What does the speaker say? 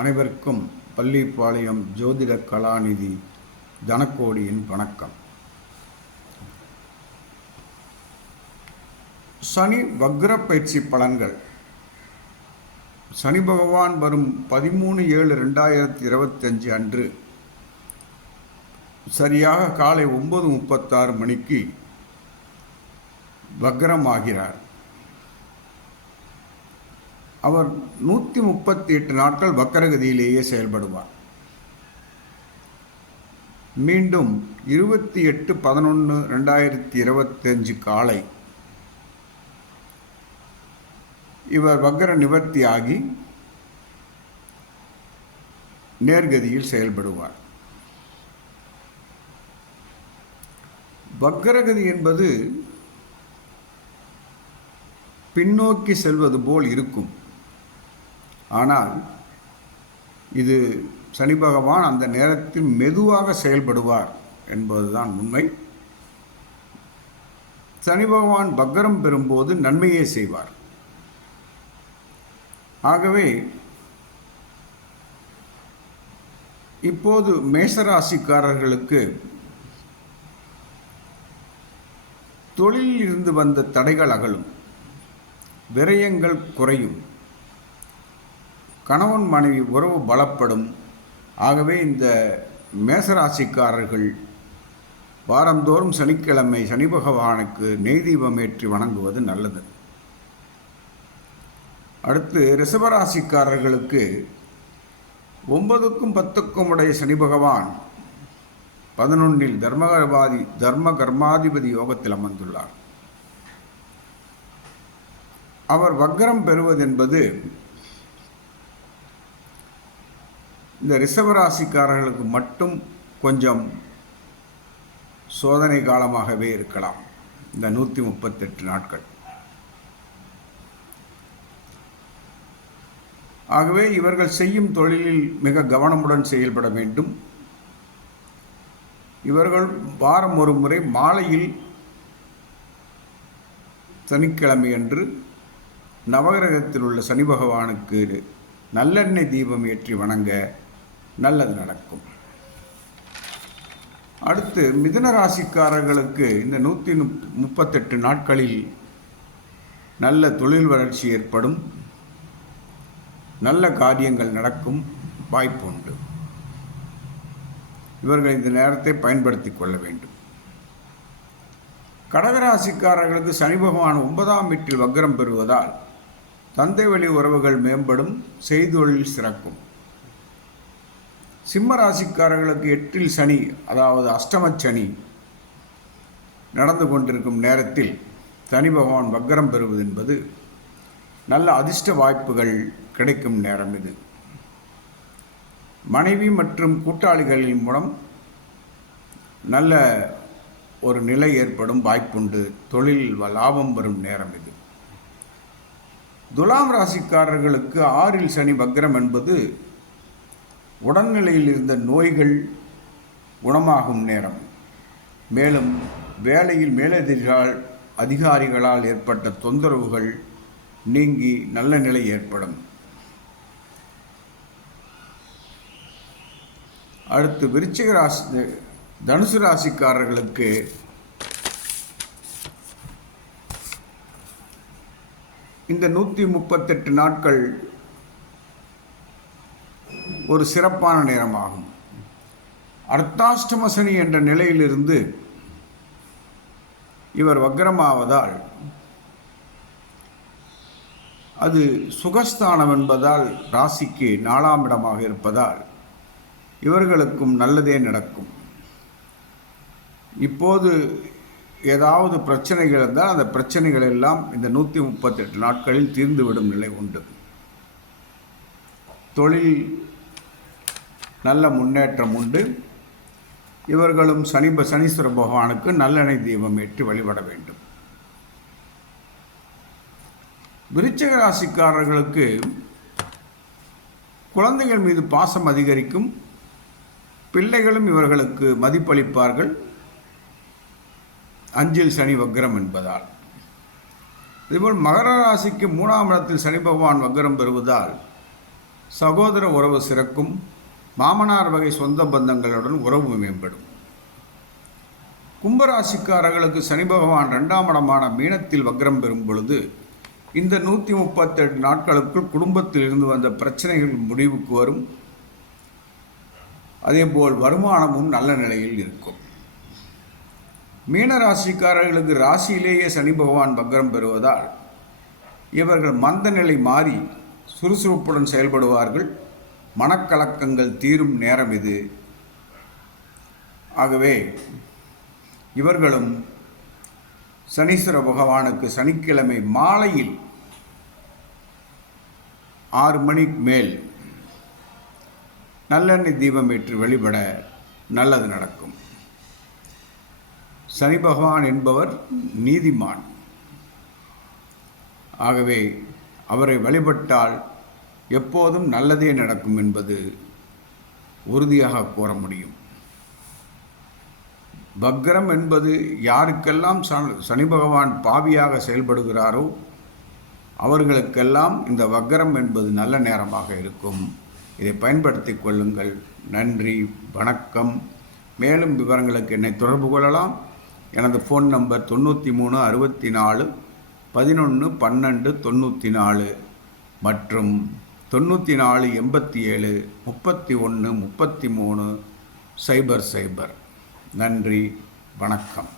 அனைவருக்கும் பள்ளிப்பாளையம் ஜோதிட கலாநிதி தனக்கோடியின் வணக்கம். சனி வக்ர பயிற்சி பலன்கள். சனி பகவான் வரும் பதிமூணு ஏழு ரெண்டாயிரத்தி இருபத்தஞ்சு அன்று சரியாக காலை ஒன்பது முப்பத்தாறு மணிக்கு வக்ரமாகிறார். அவர் நூற்றி முப்பத்தி எட்டு நாட்கள் வக்கரகதியிலேயே செயல்படுவார். மீண்டும் இருபத்தி எட்டு பதினொன்று ரெண்டாயிரத்தி இருபத்தஞ்சு காலை இவர் வக்கர நிவர்த்தியாகி நேர்கதியில் செயல்படுவார். வக்கரகதி என்பது பின்னோக்கி செல்வது போல் இருக்கும். ஆனால் இது சனி பகவான் அந்த நேரத்தில் மெதுவாக செயல்படுவார் என்பதுதான் உண்மை. சனி பகவான் பக்கரம் பெறும்போது நன்மையே செய்வார். ஆகவே இப்போது மேசராசிக்காரர்களுக்கு தொழிலில் இருந்து வந்த தடைகள் அகலும் விரயங்கள் குறையும். கணவன் மனைவி உறவு பலப்படும். ஆகவே இந்த மேசராசிக்காரர்கள் வாரந்தோறும் சனிக்கிழமை சனி பகவானுக்கு நெய் தீபம் ஏற்றி வணங்குவது நல்லது. அடுத்து ரிஷபராசிக்காரர்களுக்கு ஒன்பதுக்கும் பத்துக்கும் உடைய சனி பகவான் பதினொன்றில் தர்மகர்வாதி தர்ம கர்மாதிபதி யோகத்தில் அமர்ந்துள்ளார். அவர் வக்ரம் பெறுவதென்பது இந்த ரிஷபராசிக்காரர்களுக்கு மட்டும் கொஞ்சம் சோதனை காலமாகவே இருக்கலாம். இந்த நூற்றி முப்பத்தெட்டு நாட்கள். ஆகவே இவர்கள் செய்யும் தொழிலில் மிக கவனமுடன் செயல்பட வேண்டும். இவர்கள் வாரம் ஒரு முறை மாலையில் சனிக்கிழமை அன்று நவகிரகத்தில் உள்ள சனி பகவானுக்கு நல்லெண்ணெய் தீபம் ஏற்றி வணங்க நல்லது நடக்கும். அடுத்து மிதன ராசிக்காரர்களுக்கு இந்த நூற்றி முப் முப்பத்தெட்டு நாட்களில் நல்ல தொழில் வளர்ச்சி ஏற்படும். நல்ல காரியங்கள் நடக்கும் வாய்ப்பு உண்டு இவர்கள் இந்த நேரத்தை பயன்படுத்தி கொள்ள வேண்டும். கடகராசிக்காரர்களுக்கு சனி பகவான் ஒன்பதாம் வீட்டில் வக்ரம் பெறுவதால் தந்தை வழி உறவுகள் மேம்படும் செய்தொழில் சிறக்கும். சிம்ம ராசிக்காரர்களுக்கு எட்டில் சனி அதாவது அஷ்டம சனி நடந்து கொண்டிருக்கும் நேரத்தில் சனி பகவான் வக்ரம் பெறுவது என்பது நல்ல அதிர்ஷ்ட வாய்ப்புகள் கிடைக்கும் நேரம் இது. மனைவி மற்றும் கூட்டாளிகளின் மூலம் நல்ல ஒரு நிலை ஏற்படும் வாய்ப்புண்டு. தொழில் லாபம் வரும் நேரம் இது. துலாம் ராசிக்காரர்களுக்கு ஆறில் சனி வக்ரம் என்பது உடல்நிலையில் இருந்த நோய்கள் குணமாகும் நேரம். மேலும் வேலையில் மேலதிகால் அதிகாரிகளால் ஏற்பட்ட தொந்தரவுகள் நீங்கி நல்ல நிலை ஏற்படும். அடுத்து விருச்சிக ராசி தனுசு ராசிக்காரர்களுக்கு இந்த நூற்றி முப்பத்தெட்டு நாட்கள் ஒரு சிறப்பான நேரமாகும். அர்த்தாஷ்டம சனி என்ற நிலையிலிருந்து இவர் வக்ரமாவதால் அது சுகஸ்தானம் என்பதால் ராசிக்கு நாலாம் இடமாக இருப்பதால் இவர்களுக்கும் நல்லதே நடக்கும். இப்போது ஏதாவது பிரச்சனைகள் இருந்தால் அந்த பிரச்சனைகள் எல்லாம் இந்த நூற்றி முப்பத்தெட்டு நாட்களில் தீர்ந்துவிடும் நிலை உண்டு. தொழில் நல்ல முன்னேற்றம் உண்டு. இவர்களும் சனி சனீஸ்வர பகவானுக்கு நல்லெண்ணெய் தீபம் ஏற்றி வழிபட வேண்டும். விருச்சக ராசிக்காரர்களுக்கு குழந்தைகள் மீது பாசம் அதிகரிக்கும். பிள்ளைகளும் இவர்களுக்கு மதிப்பளிப்பார்கள். அஞ்சில் சனி வக்ரம் என்பதால். இதுபோல் மகர ராசிக்கு மூணாம் இடத்தில் சனி பகவான் வக்ரம் பெறுவதால் சகோதர உறவு சிறக்கும். மாமனார் வகை சொந்த பந்தங்களுடன் உறவு மேம்படும். கும்பராசிக்காரர்களுக்கு சனி பகவான் ரெண்டாம் இடமான மீனத்தில் வக்ரம் பெறும் பொழுது இந்த நூற்றி முப்பத்தெட்டு நாட்களுக்குள் குடும்பத்தில் இருந்து வந்த பிரச்சனைகள் முடிவுக்கு வரும். அதேபோல் வருமானமும் நல்ல நிலையில் இருக்கும். மீன ராசிக்காரர்களுக்கு ராசியிலேயே சனி பகவான் வக்ரம் பெறுவதால் இவர்கள் மந்த நிலை மாறி சுறுசுறுப்புடன் செயல்படுவார்கள். மனக்கலக்கங்கள் தீரும் நேரம் இது. ஆகவே இவர்களும் சனீஸ்வர பகவானுக்கு சனிக்கிழமை மாலையில் ஆறு மணிக்கு மேல் நல்லெண்ணெய் தீபம் ஏற்றி வழிபட நல்லது நடக்கும். சனி பகவான் என்பவர் நீதிமான். ஆகவே அவரை வழிபட்டால் எப்போதும் நல்லதே நடக்கும் என்பது உறுதியாக கூற முடியும். வக்ரம் என்பது யாருக்கெல்லாம் சனி பகவான் பாவியாக செயல்படுகிறாரோ அவர்களுக்கெல்லாம் இந்த வக்ரம் என்பது நல்ல நேரமாக இருக்கும். இதை பயன்படுத்தி கொள்ளுங்கள். நன்றி வணக்கம். மேலும் விவரங்களுக்கு என்னை தொடர்பு கொள்ளலாம். எனது ஃபோன் நம்பர் தொண்ணூற்றி மூணு அறுபத்தி நாலு பதினொன்று பன்னெண்டு தொண்ணூற்றி நாலு. மற்றும் தொண்ணூற்றி நாலு எண்பத்தி ஏழு முப்பத்தி ஒன்று முப்பத்தி மூணு சைபர் சைபர். நன்றி வணக்கம்.